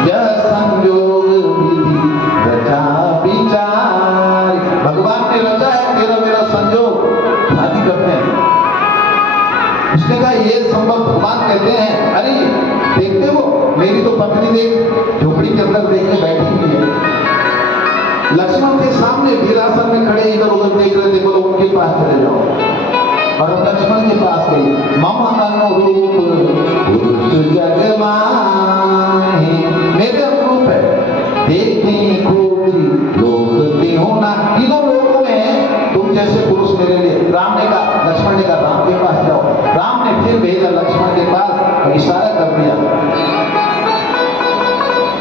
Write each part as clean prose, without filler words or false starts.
यह संयोग विधि रचा विचार। भगवान ने रचा है तेरा मेरा संयोग, शादी करते हैं। उसने कहा ये संभव? भगवान कहते हैं अरे देखते हो मेरी तो पत्नी देख झोपड़ी के अंदर देखने बैठी हुई है, लक्ष्मण के सामने वीरासन में खड़े इधर उधर देख रहे थे, बोलो उनके पास चले जाओ। और लक्ष्मण के पास गई, मम अनुरूप पुरुष जग माहे, मेरे अनुरूप है, देखें खोजी लोग देहो ना, तीनों लोगों में तुम जैसे पुरुष मेरे लिए। राम ने कहा, लक्ष्मण ने कहा राम के पास जाओ। राम ने फिर भेजा लक्ष्मण के पास, इशारा कर दिया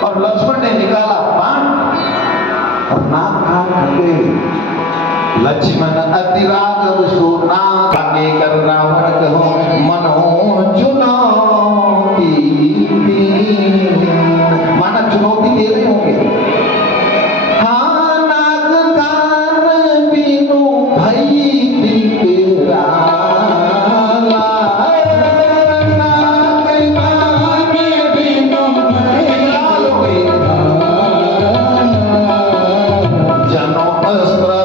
और लक्ष्मण ने निकाला बाण और नाक काट दिए। लक्ष्मण अति राघव सोना आगे कर रावण कहो मनो चुनौती, माना चुनौती दे रहे होंगे। हाँ नाग कान बीनू भई बिकराला, नाग कान बीनू भई जनो अस्त्र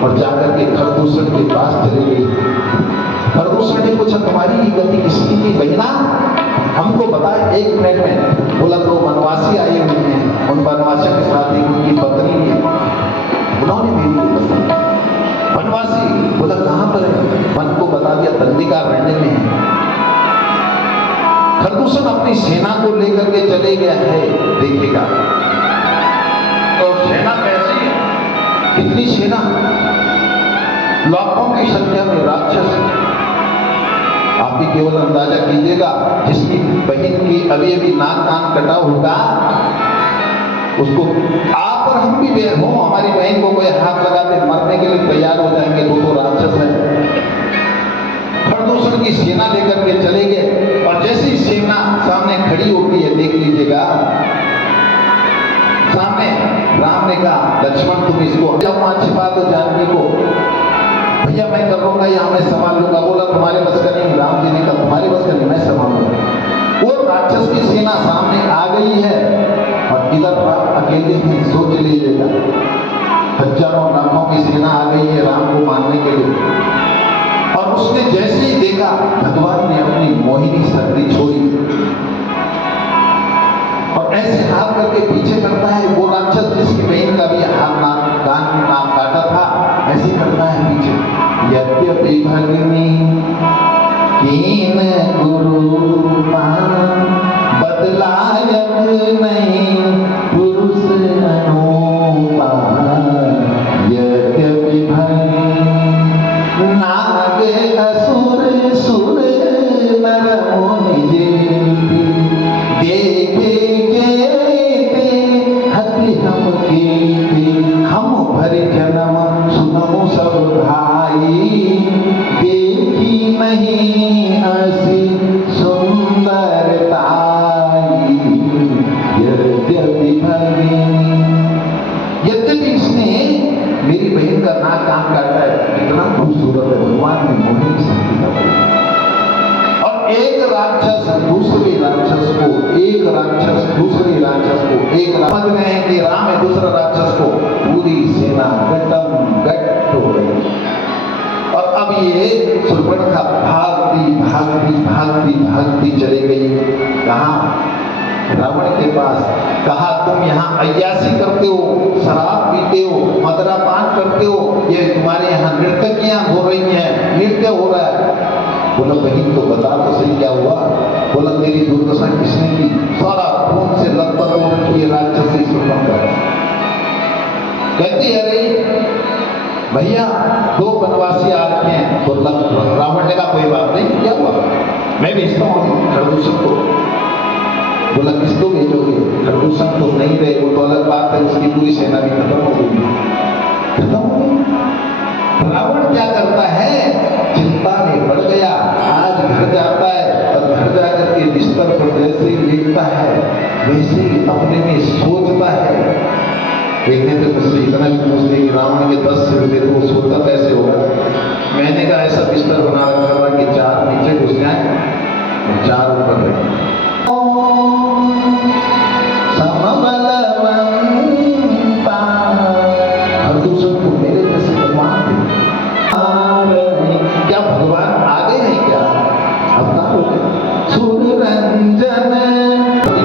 और जाकर के खरदूषण के पास चली गई। खरदूषण ने पूछा तुम्हारी ये गति किसकी थी बहिना, हमको बता एक मिनट में। बोला तो वनवासी आए हुए हैं, उन वनवासियों के साथ ही उनकी पत्नी है, उन्होंने मेरी वनवासी। बोला कहां पर है? मन को बता दिया दंडिकारण्य में है। खरदूषण अपनी सेना को लेकर के चले गया है, देखिएगा तो सेना कैसी है, कितनी सेना, लाखों की संख्या में राक्षस। आप भी केवल अंदाजा कीजिएगा, जिसकी बहन की अभी अभी नाक कान कटा होगा उसको आप और हम भी बेर हो, हमारी बहन को कोई हाथ लगाते मरने के लिए तैयार हो जाएंगे, वो तो राक्षस है। खरदूषण की सेना लेकर के चले गए और जैसी सेना सामने खड़ी होती है, देख लीजिएगा सामने राम ने कहा लक्ष्मण तुम इसको जब वहां छिपा दो जानकी को, भैया मैं कर लूंगा, यहाँ मैं संभाल लूंगा। बोला तुम्हारे बस का नहीं। राम जी ने कहा तुम्हारे बस का नहीं, मैं संभालूंगा। वो राक्षस की सेना सामने आ गई है और इधर राम अकेले थे, सोच लीजिएगा हजारों लाखों की सेना आ गई है राम को मारने के लिए। और उसने जैसे ही देखा भगवान ने अपनी मोहिनी शक्ति छोड़ी और ऐसे हाथ करके पीछे करता है। वो राक्षस जिसकी बहन का भी हाथ नाक कान नाक काटा था, ऐसे करता है पीछे। यद्यपि भगिनी कीन गुरु बदलायक नहीं पुरुष अनुपा, यद्यपि भगिनी नाग असुर सुर नर मुनि देखे हम भरे जन्म सुनमु सब भाई, देखी नहीं ऐसी सुंदरताई, यद्यपि भगिनी। यद्यपि इसने मेरी बहन का नाक कान काटा है, कितना खूबसूरत है, भगवान ने मोहिनी शक्ति का। और एक राक्षस दूसरे राक्षस को, एक राक्षस दूसरे राक्षस को, एक समझ गए हैं कि राम है, दूसरा राक्षस को पूरी सेना गट्टम गट्ट हो गई। और अब ये शूर्पणखा भागती भागती भागती भागती चली गई। कहाँ? रावण के पास। कहा तुम यहाँ अय्यासी करते हो, शराब पीते हो, मदरा पान करते हो, ये तुम्हारे यहाँ नृत्यकियां हो रही हैं, नृत्य हो रहा है। बोला बहन तो बता तो सही क्या हुआ। बोला तेरी दुर्दशा किसने की? सारा खून से लथपथ हो रखी है राक्षसी शूर्पणखा। कहती है अरे भैया दो वनवासी आ रखे हैं। तो रावण ने कहा कोई बात नहीं, क्या हुआ, मैं भेजता हूँ खरदूषण को। बोला किसको भेजोगे? खरदूषण तो नहीं रहे, वो तो अलग बात है, उसकी पूरी सेना भी खत्म हो गई। खत्म हो गई। रावण क्या करता है, चिंता में पड़ गया। जैसे ही लिखता है वैसे ही अपने में सोचता है। देखने तो मुझसे इतना भी पूछते कि रावण के 10 सिर थे तो वो सोता कैसे होगा। मैंने कहा ऐसा बिस्तर बना रखा था कि 4 नीचे घुस जाए और 4 ऊपर रहे। हर दूसरे को मेरे जैसे भगवान थे। क्या भगवान आ गए हैं क्या? अवतार हो गए। सुररंजन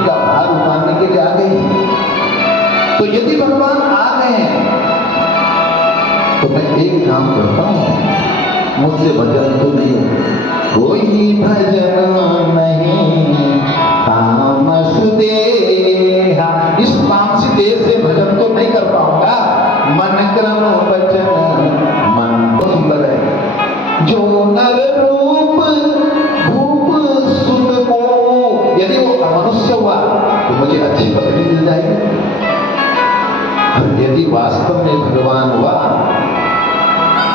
का भार उतारने के लिए आ गए हैं। तो यदि भगवान आ गए हैं तो मैं एक काम करता हूं, मुझसे भजन तो नहीं हो, कोई भजन नहीं तामस देहा। इस तामसी देह से भजन तो नहीं कर पाऊंगा। मन क्रम वचन मन बहुत सुंदर है। जो नर रूप भूप सुत को, यदि वो मनुष्य हुआ तो मुझे अच्छी पत्नी मिल जाएगी। यदि वास्तव में भगवान हुआ,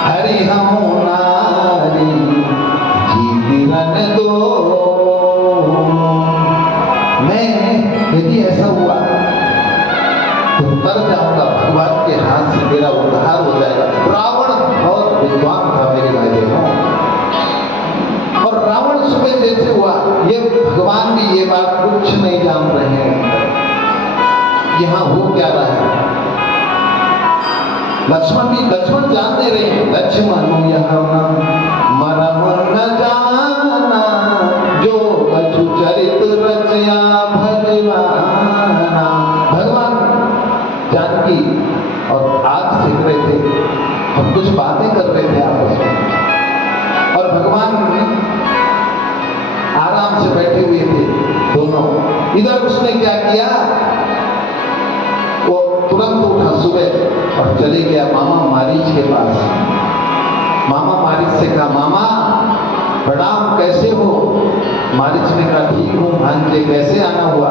हरि हम नारी जीवन दो, मैं यदि ऐसा हुआ तो तर जाऊंगा, भगवान के हाथ से मेरा उद्धार हो जाएगा। रावण बहुत विद्वान था मेरे भाई बहनों, और रावण सुबह जैसे हुआ, ये भगवान भी ये बात कुछ नहीं जान रहे हैं यहां हो क्या रहा है। लक्ष्मण जानते रहे, लक्ष्मण यहाँ मरम न जाना, जो कछु चरित रचया भगवाना। भगवान जानकी और आग सेक रहे थे, हम कुछ बातें कर रहे थे आपस में, और भगवान आराम से बैठे हुए थे दोनों। इधर उसने क्या किया, वो तुरंत उठा सुबह और चले गया मामा मारीच के पास। मामा मारीच से कहा, मामा प्रणाम, कैसे हो? मारीच ने कहा, ठीक हूँ भांजे, कैसे आना हुआ?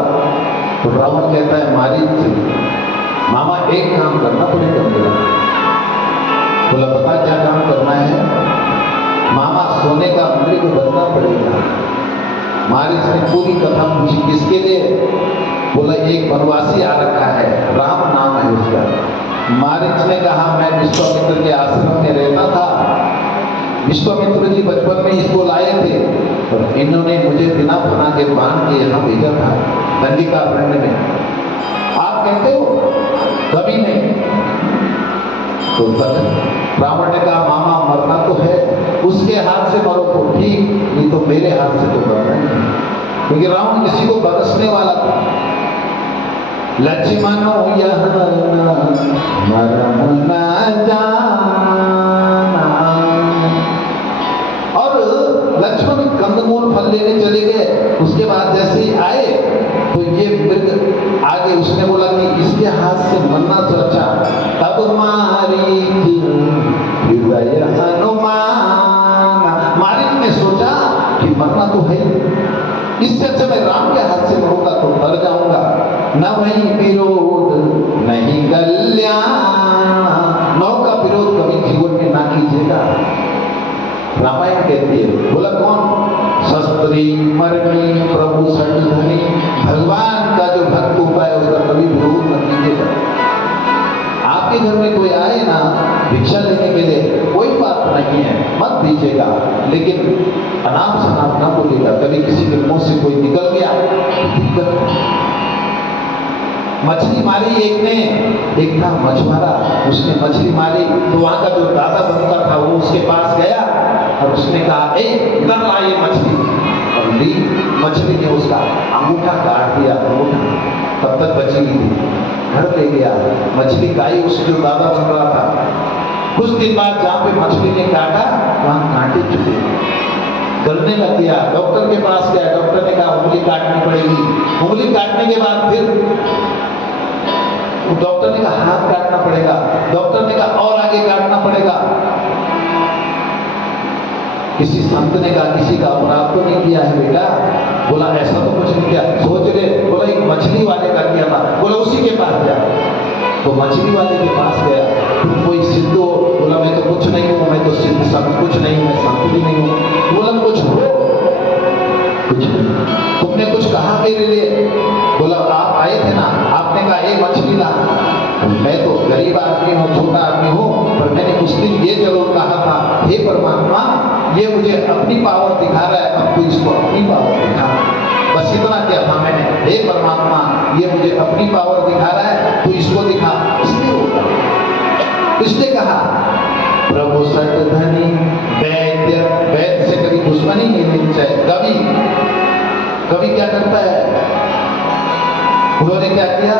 तो रावण कहता है, मारीच मामा एक काम करना पड़ेगा मेरा। बोला, बता क्या काम करना है? मामा सोने का मंदिर को बनना पड़ेगा। मारीच ने पूरी कथा पूछी, किसके लिए? बोला, एक वनवासी आ रखा है, राम नाम है उसका। मारीच ने कहा, मैं विश्वामित्र के आश्रम में रहता था, विश्वामित्र जी बचपन में इसको लाए थे, और इन्होंने मुझे बिना बना के बांध के यहाँ भेजा था दंडिकारण्य में। आप कहते हो? कभी नहीं। तो रावण ने कहा, मामा मरना तो है, उसके हाथ से मरो तो ठीक, नहीं तो मेरे हाथ से तो मरना नहीं, क्योंकि रावण किसी को बरसने वाला था। लक्ष्मण मरम न जाना, और लक्ष्मण कंदमूल फल लेने चले गए। उसके बाद जैसे ही आए तो ये मृग आगे, उसने बोला कि इसके हाथ से मरना तो अच्छा। तब मारीच हृदय हनुमान, मारीच ने सोचा कि मरना तो है, इससे अच्छा मैं राम के हाथ से मरूंगा तो डर जाऊंगा। न वही विरोध नहीं कल्याण, नौ का विरोध कभी जीवन में ना कीजिएगा। रामायण कहती है। बोला, कौन? शस्त्री मरणी प्रभु षडधनी, भगवान का जो भक्त उपाय उसका कभी विरोध न कीजिएगा। आपके घर में कोई आए ना भिक्षा लेने के लिए, कोई बात नहीं है, मत दीजिएगा, लेकिन अनाप शनाप ना बोलिएगा। कभी किसी के मुंह से कोई निकल गया दिक्कत। मछली मारी एक था मछुआरा, उसने मछली मारी तो वहां का जो दादा बनता था वो उसके पास गया और उसने कहा, ए इधर ला ये मछली, और ली मछली ने उसका अंगूठा काट दिया, अंगूठा तब तक बची थी, घर ले गया। मछली खाई, उसके जो दादा बन रहा था। कुछ दिन बाद जहाँ पे मछली ने काटा वहां कांटे चुके, जलने लग गया। डॉक्टर के पास गया, डॉक्टर ने कहा उंगली काटनी पड़ेगी। उंगली काटने के बाद फिर डॉक्टर ने कहा हाथ काटना पड़ेगा, डॉक्टर ने कहा और आगे काटना पड़ेगा। किसी संत ने कहा किसी का अपराध तो नहीं किया है बेटा? बोला ऐसा तो कुछ नहीं किया, सोच ले। बोला एक मछली वाले का किया था। बोला उसी के पास जा। तो मछली वाले के पास गया, तुम कोई सिद्ध हो? बोला मैं तो कुछ नहीं हूँ, मैं तो सिद्ध सब कुछ नहीं हूँ, मैं संत भी नहीं हूँ। बोला कुछ हो? कुछ नहीं। तुमने कुछ कहा मेरे लिए? बोला आप आए थे ना, आपने कहा एक मछली ला। मैं तो गरीब आदमी हूँ, छोटा आदमी हूँ, पर मैंने उस दिन ये जरूर कहा था, हे परमात्मा ये मुझे अपनी पावर दिखा रहा है, अब तो इसको अपनी पावर दिखा। बस इतना क्या था मैंने, हे परमात्मा ये मुझे अपनी पावर दिखा रहा है, तो इसको दिखा। इसने कहा प्रभु सत धनी वैद्य, वैद्य से कभी दुश्मनी नहीं लेनी चाहिए। कभी क्या करता है, उन्होंने क्या किया,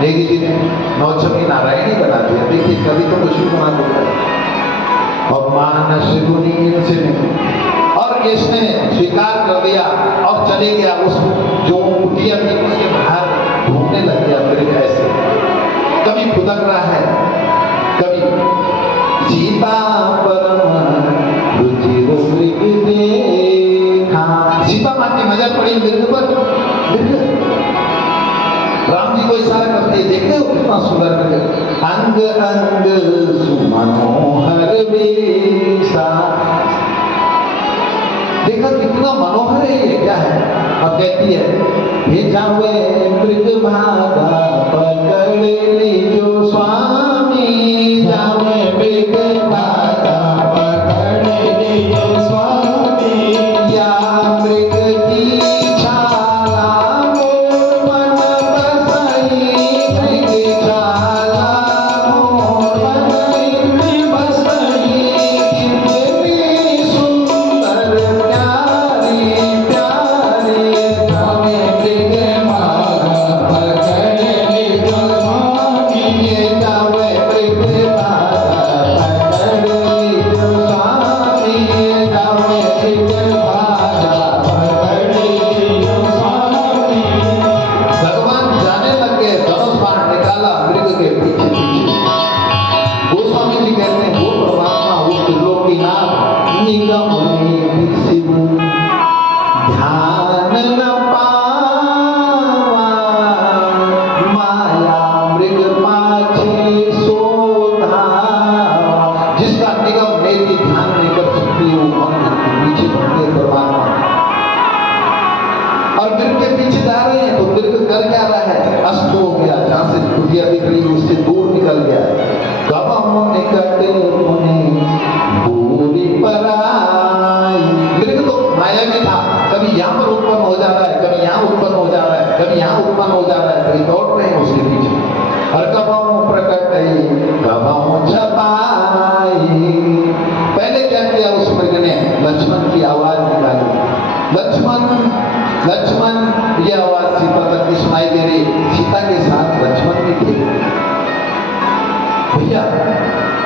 नेगी जी ने नौछमी नारायणी बना दिया। देखिए कभी तो कुछ भी बना देता है। और मानस गुनी इनसे नहीं, और इसने स्वीकार कर दिया और चले गया। उस जो कुटिया थी उसके बाहर घूमने लग गया। फिर ऐसे कभी खुदक रहा है, कभी सीता परम रुचिर मृग देखा। सीता माँ की नजर पड़ी मृग पर, राम जी को इशारा करते, देखते हो कितना सुंदर मृग, अंग अंग सुमनोहर वेशा। देखा कितना मनोहर है ये, क्या है? और कहती है ये जावे मृग भागा पकड़ लीजो स्वामी, जावे मृग भागा पकड़ लीजो स्वामी, या मृग की छाला मोर मन बसई, मृग छाला मोर मन बसई, कितनी सुंदर प्यारी प्यारी, जावे मृग भागा पकड़ लीजो स्वामी, ये जावे मृग भागा पकड़ लीजो स्वामी, ये जावे मृग भागा पकड़ लीजो स्वामी। भगवान जाने लग गए, धनुष बाण निकाला मृग के पीछे पीछे। गोस्वामी जी कहते हैं वो परमात्मा उस त्रिलोकीनाथ निगम शिव ध्यान न पावा, माया मृग पाछे सोधा। जिसका निगम मेरी ध्यान नहीं कर सकती वो मन के पीछे भटके परमात्मा। और मृग के पीछे जा रहे हैं तो मृग कर क्या रहा है, अस्त हो गया, जहां से कुटिया दिख रही उससे दूर निकल गया। कबहु निकट मुनि दूरी पराई। मृग तो मायावी था, कभी यहाँ पर उत्पन्न हो जा रहा है, कभी यहाँ उत्पन्न हो जा रहा है, कभी यहाँ उत्पन्न हो जा रहा है, कभी दौड़ रहे हैं उसके पीछे। और कबहु प्रकट कबहु छपाई। पहले क्या किया उस मृग ने, लक्ष्मण की आवाज निकाली, लक्ष्मण लक्ष्मण, ये आवाज सीता तक की सुनाई दे रही। सीता के साथ लक्ष्मण भी थे। भैया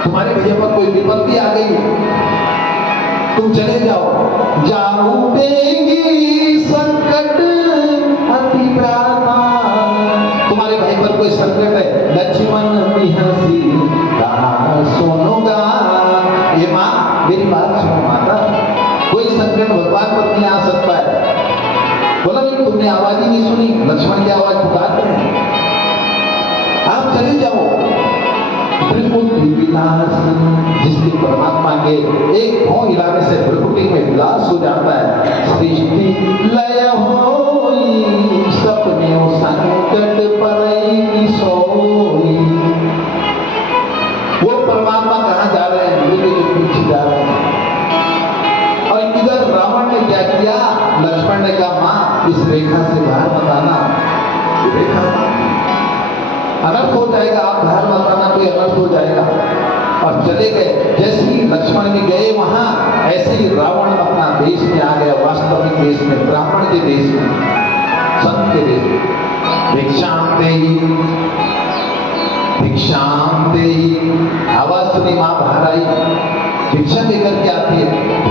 तुम्हारे भैया पर कोई विपत्ति आ गई, तुम चले जाओ। जाऊं देगी संकट अति प्राता, तुम्हारे भाई पर कोई संकट है। लक्ष्मण बिहसी कहा सुनूंगा। ये माँ मेरी बात सुनो माता, कोई संकट भगवान पर नहीं आ सकता है। बोला नहीं तुमने आवाज ही नहीं सुनी, लक्ष्मण की आवाज पुकार रहे हैं, आप चले जाओ। त्रिपुटी विलास, जिसके परमात्मा के एक भौं हिलाने से त्रिपुटी में विलास हो जाता है। सृष्टि लय होई, सपने संकट परई सोई। वो परमात्मा कहाँ जा रहे हैं, मृग के पीछे जा रहे हैं। और इधर रावण ने क्या किया, लक्ष्मण ने कहा माँ इस रेखा से बाहर मत आना, रेखा अनर्थ हो जाएगा, आप बाहर मत आना, कोई अनर्थ हो जाएगा। और चले गए। जैसे ही लक्ष्मण भी गए वहां, ऐसे ही रावण अपना देश में आ गया, वास्तविक देश में, ब्राह्मण के देश में, संत के देश में। भिक्षाम देहि भिक्षाम देहि, आवाज सुनी, माँ बाहर आई, भिक्षा लेकर के आती है।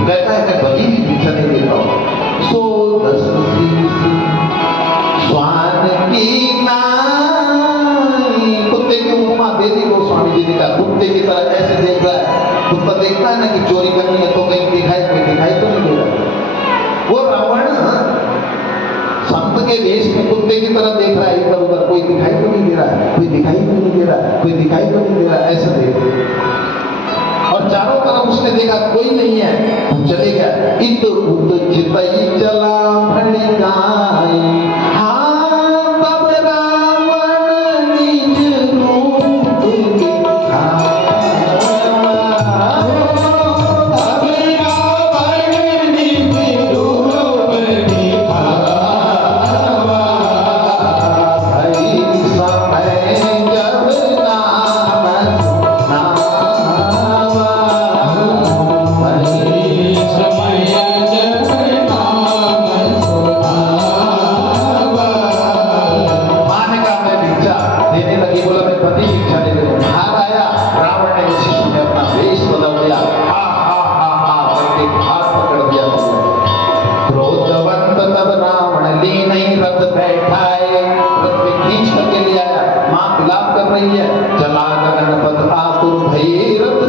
कहता है मैं कभी भी भिक्षा नहीं देता हूँ। सो दस स्वान की नाई, कुत्ते की उपमा दे दी गोस्वामी जी ने कहा। कुत्ते की तरह ऐसे देख रहा है, कुत्ता देखता है ना कि चोरी करनी है तो कहीं दिखाई, कोई दिखाई तो नहीं दे रहा। वो रावण संत के वेश में कुत्ते की तरह देख रहा है, इधर उधर, कोई दिखाई तो नहीं दे रहा है, कोई दिखाई तो नहीं दे रहा है, कोई दिखाई तो नहीं दे रहा, ऐसा देख रहा। और चारों तरफ उसने देखा कोई नहीं है, चले गया। इत उत चितई चला भड़काई, कर रही है, चला गगन पथ आतुर भई रथ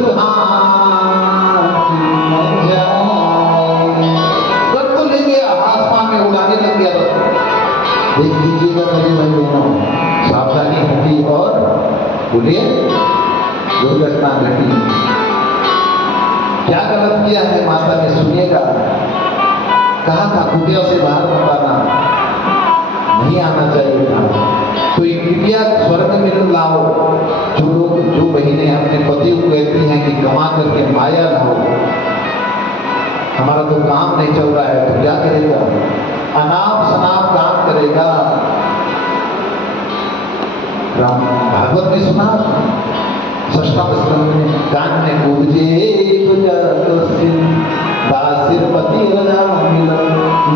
रथ तो ले गया, आसमान में उड़ाने लग गया रथ। देख लीजिएगा मेरे भाई बहनों, सावधानी होगी और बोलिए दुर्घटना घटी। क्या गलत किया है माता ने, सुनिएगा। कहा था कुटिया से बाहर मत आना, नहीं आना चाहिए था। तो कुटिया स्वर्ग में लाओ। जो लोग, जो बहनें अपने पति को कहती हैं कि कमा करके माया लाओ, हमारा तो काम नहीं चल रहा है, तो क्या करेगा? अनाप शनाप काम करेगा। राम भागवत में सुना, षष्ठम स्कंद में, कान में पूजे दासिरपति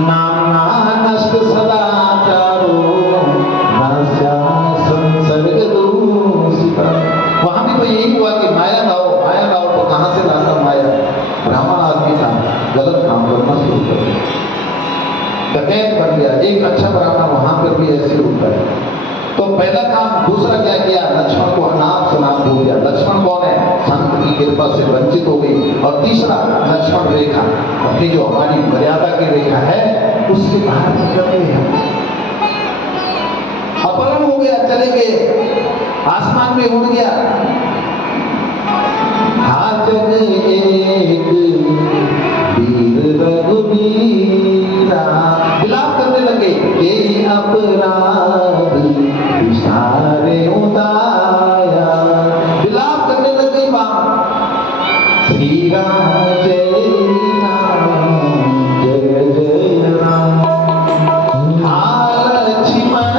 नाम नष्ट सदाचारो संसर्ग दूषिता। वहां भी तो यही हुआ कि माया लाओ, माया लाओ। तो कहां से लाता माया? ब्राह्मण आदमी था, गलत काम करना शुरू कर दिया, डकैत बन गया। एक अच्छा ब्राह्मण वहां पर भी ऐसे होता है। तो पहला काम। दूसरा क्या किया? लक्ष्मण को अनाप शनाप हो गया। लक्ष्मण कौन है? संत की कृपा से वंचित हो गई। और तीसरा, लक्ष्मण रेखा, अपनी जो हमारी मर्यादा की रेखा है उसके बाहर निकल गए हैं, अपहरण हो गया, चले गए, आसमान में उड़ गया। हाथ एक वीर रघुवीरा, विलाप करने लगे, तेरी अपराध सारे उताया। विलाप करने लगे बाप, श्री राम जय राम जय जय राम। लक्ष्मण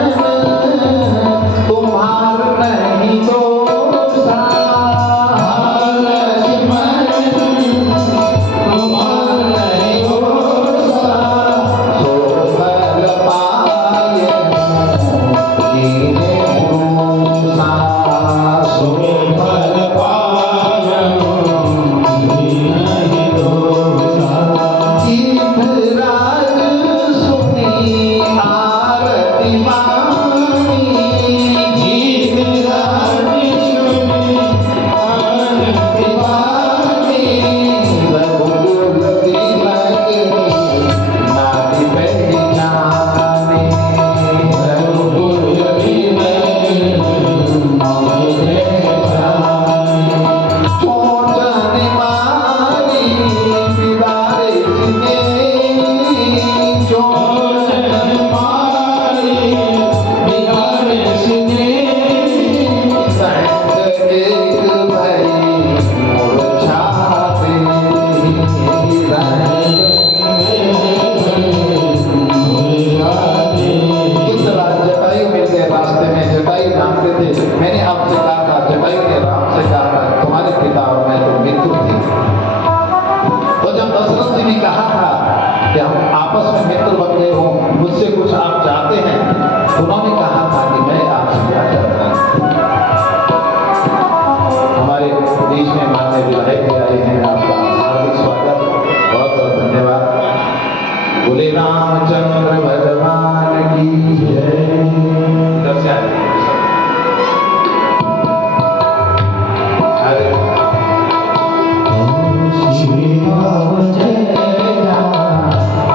तुम्हार नहीं दोषा, लक्ष्मण तुम्हार नहीं दोषा, सो फल पाए कीने भूषा, सो फल पाए कीने दोषा। तीर्थराज सुनी आरती वाणी, तीर्थराज सुनी आरती वाणी, रघुकुल तिलक नारी पहचाने, रघुकुल तिलक नारी पहचाने। चोचन मारी बिगाड़े सिने, चोचन मारी बिगाड़े सिने, संग एक भई मूर्छाते, जटायु मिल गए रास्ते में। जटायु जानते थे, मैंने आपसे कहा था, जटायु ने राम से कहा था, तुम्हारे पिता और मैं तो मित्र थे। तो जब दशरथ जी ने कहा था कि हम आपस में मित्र बन गए हो, मुझसे कुछ आप चाहते हैं, उन्होंने कहा था कि मैं आपसे क्या चाहता हूं। हमारे देश में माननीय विधायक आए हैं, आपका हार्दिक स्वागत, बहुत बहुत धन्यवाद। बोले रामचंद्र भगवान की जय। इधर से आइए। अरे श्री राम जय राम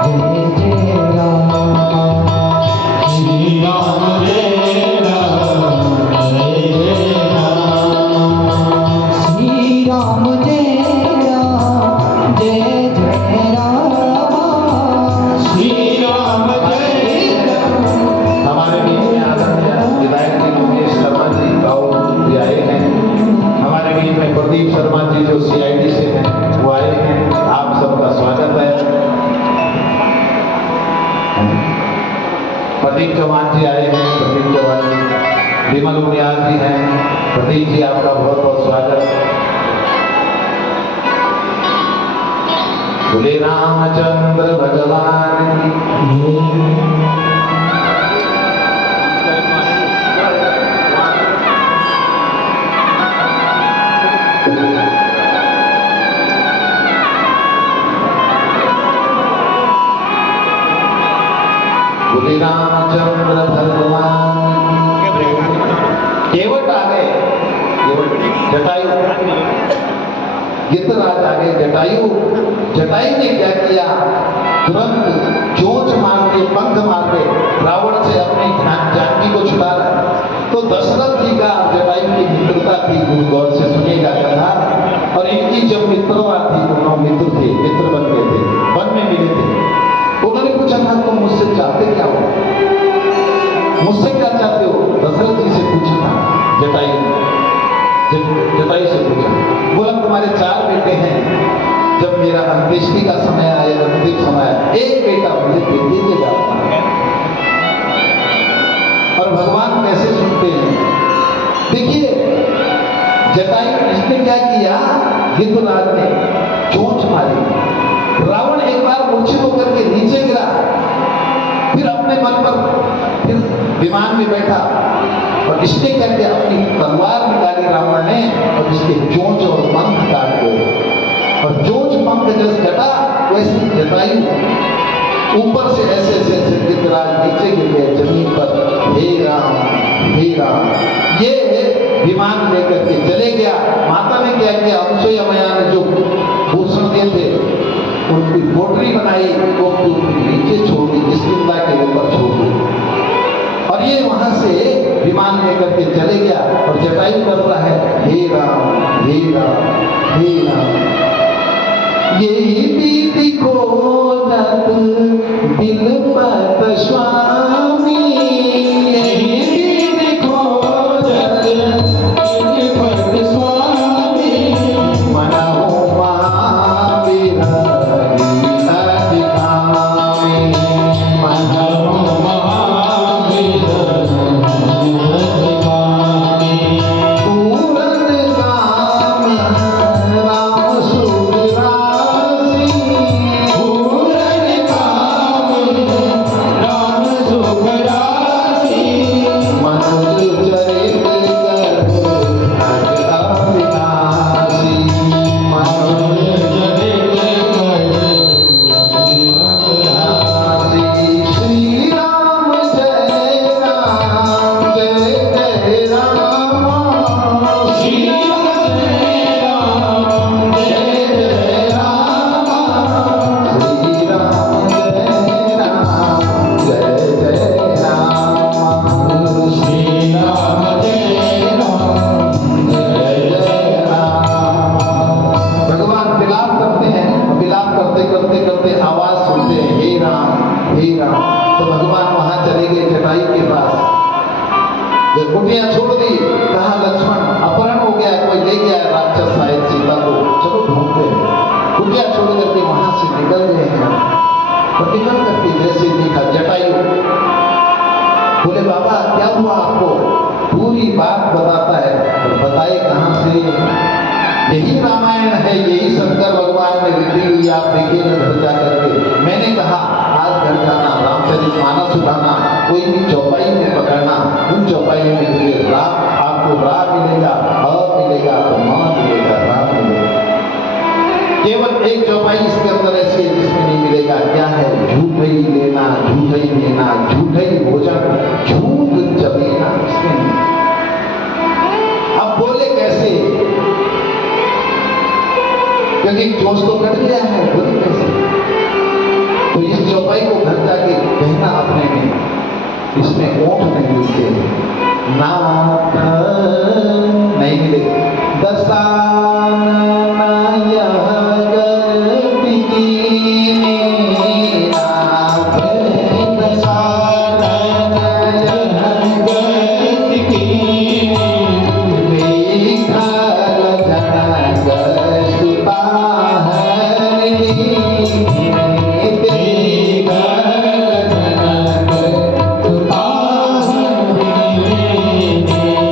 जय जय राम, श्री राम जय राम जय जय राम, श्री राम जय राम जय जय राम, श्री राम जय राम। हमारे बीच में आदरणीय विधायक जी मुकेश शर्मा जी गाँव भी आए हैं। हमारे बीच में प्रदीप शर्मा जी जो CID से हैं वो आए हैं। आप सबका स्वागत है। प्रदीप चौहान जी आए हैं, प्रदीप चौहान जी, विमल उनियाल जी हैं। प्रदीप जी आपका बहुत बहुत स्वागत। बोले रामचंद्र भगवान की। बोले रामचंद्र भगवान। केवट आ गए, जटायु, गिद्धराज आ गए। जटायु ने क्या किया, तुरंत चोंच मार के, पंख मार के रावण से अपनी जानकी को छुड़ा रहा। तो दशरथ जी का जटायु की मित्रता थी, गुरु गौर से सुनिएगा कथा। और इनकी जब मित्रता थी, दोनों मित्र थे, मित्र बन गए थे, वन में मिले थे। उन्होंने पूछा था तुम मुझसे चाहते क्या हो, मुझसे क्या चाहते हो? दशरथ जी से पूछा था जटायु से पूछा, बोला तुम्हारे 4 बेटे हैं, जब मेरा अंत्येष्टि का समय आया, अंतिम समय आया, एक बेटा मुझे दे दीजिएगा। और भगवान कैसे सुनते हैं, देखिए जटायु, इसने क्या किया, गिद्धराज ने चोंच मारी। रावण एक बार मूर्छित होकर के नीचे गिरा, फिर अपने मन पर फिर विमान में बैठा और इसने क्या किया, अपनी तलवार निकाली रावण ने और इसके चोंच और पंख काट गए। और चोंच पंख जैसे कटा वैसे जटायु ऊपर से ऐसे ऐसे गिद्धराज नीचे गिर गए जमीन पर। हे राम, ये विमान लेकर के चले गया। माता ने क्या किया, अनसुया मैया ने जो भूषण दिए थे उनकी पोटरी बनाई, वो नीचे छोड़ दी, इस चिंता के ऊपर छोड़ दी। और ये वहां से विमान लेकर के चले गया। और जटायु कर रहा है, हे राम, यही दीदी को दिल पत स्वामी, यही दीदी को दिल पत स्वामी, मनाओ महावीर अधिकामी, मनाओ महावीर अधिकामी, पूरन काम राम सुखरासी, पूरन काम राम सुखरासी, मनुज चरित कर अविनाशी, मनुज चरित कर अविनाशी। श्री राम जय राम, जय जय राम, श्री राम जय राम, जय जय राम, श्री राम जय राम, जय जय राम, श्री राम जय राम, जय जय राम। भगवान विलाप करते हैं, विलाप करते करते करते आवाज सुनते हैं, हे राम, हे राम। तो भगवान वहां चले गए जटायु के पास, जब कुटिया छोड़ दी, कहा लक्ष्मण अपहरण हो गया, कोई ले गया है राक्षस शायद सीता को, चलो ढूंढते हैं। कुटिया छोड़ करके वहां से निकल गए हैं। और निकल करके जैसे देखा जटायु, बोले बाबा क्या हुआ आपको, पूरी बात बताता है। और बताए कहां से, यही रामायण है, यही शंकर भगवान ने लिखी हुई, आप देखिए घर जा करके। मैंने कहा आज घर जाना, रामचरितमानस उठाना, कोई भी चौपाई में पकड़ना, उन चौपाई में मुझे राम, आपको राम मिलेगा, मिलेगा तो मां मिलेगा, राम मिलेगा। केवल एक चौपाई इसके अंदर ऐसी है जिसमें नहीं मिलेगा, क्या है, झूठ ही लेना, झूठ ही देना, झूठ ही भोजन, झूठ जमेना, इसमें नहीं। अब बोले कैसे, क्योंकि चोंच तो कट गया है, बोले कैसे। तो इस चौपाई को घर जाके कहना अपने में, इसमें ओठ नहीं मिलते, नाथ नहीं मिले, दसानन यह गति कीनी, नाथ दसानन यह गति कीनी, लेखल जनक सुता हरि, लेखल जनक सुता हरि।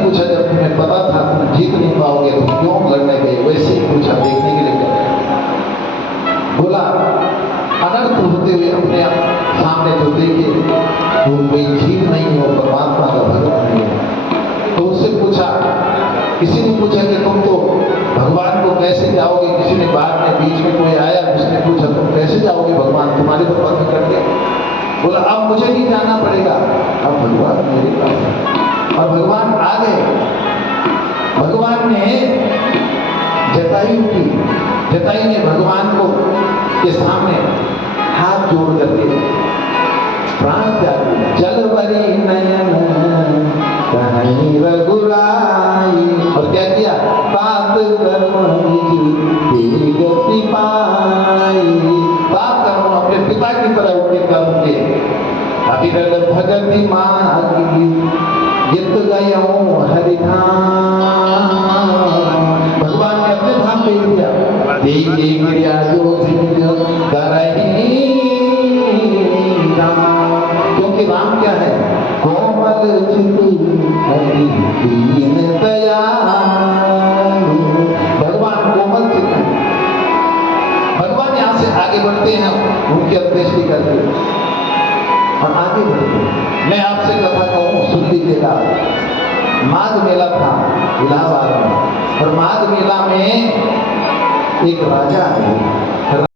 पूछा जब तुम्हें पता था तुम जीत नहीं पाओगे तो क्यों लड़ने गए, वैसे ही पूछा देखने के लिए गए। बोला अनर्थ होते हुए अपने सामने जो देखे वो कोई जीत नहीं हो, परमात्मा का भगवान नहीं है। तो उससे पूछा, किसी ने पूछा कि तुम तो भगवान को कैसे जाओगे, किसी ने बाद में बीच में कोई आया उसने पूछा तुम कैसे जाओगे भगवान, तुम्हारे तो पग कट गए। बोला अब मुझे नहीं जाना पड़ेगा, अब भगवान मेरे पास है। और भगवान आ गए। भगवान ने जटायु की, जटायु ने भगवान को के सामने हाथ जोड़ करके प्राण त्याग दिया। जल बरी नयन कहीं रघुराई, और क्या किया, पाप कर्म निज गति पाई। पाप कर्म अपने पिता की तरह उनके कर्म के अविरल भगति मागी, जित गयो हरिधाम। भगवान ने अपने धाम भेज दिया। देख देख क्रिया जो करही राम, क्योंकि राम क्या है, कोमल चितु हरि दीन दयालु। भगवान कोमल चितु। भगवान यहाँ से आगे बढ़ते हैं उनकी अंत्येष्टि करके और आगे बढ़ते हैं। मैं आपसे कथा कहूँ, सुन लीजिएगा। माघ मेला था इलाहाबाद में, और माघ मेला में एक राजा है।